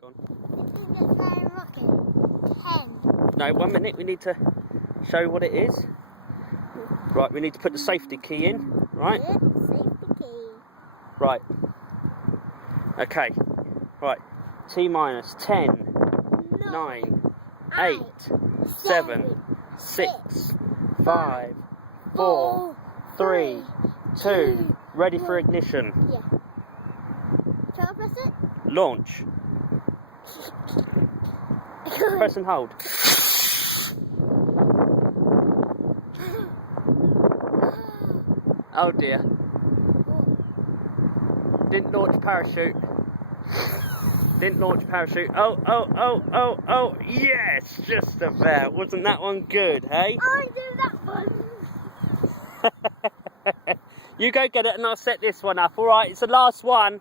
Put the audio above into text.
Gone. Rocket. 10. No, 1 minute. We need to show what it is. Right, we need to put the safety key in. Right. Safety key. Right. Okay. Right. T minus 10, 9, 8, 7, 6, 5, 4, 3, 2. Ready for ignition. Yeah. Shall I press it? Launch. Press and hold. Oh dear. Didn't launch parachute. Didn't launch parachute. Oh. Yes, just about. Wasn't that one good, hey? I do that one. You go get it and I'll set this one up. Alright, it's the last one.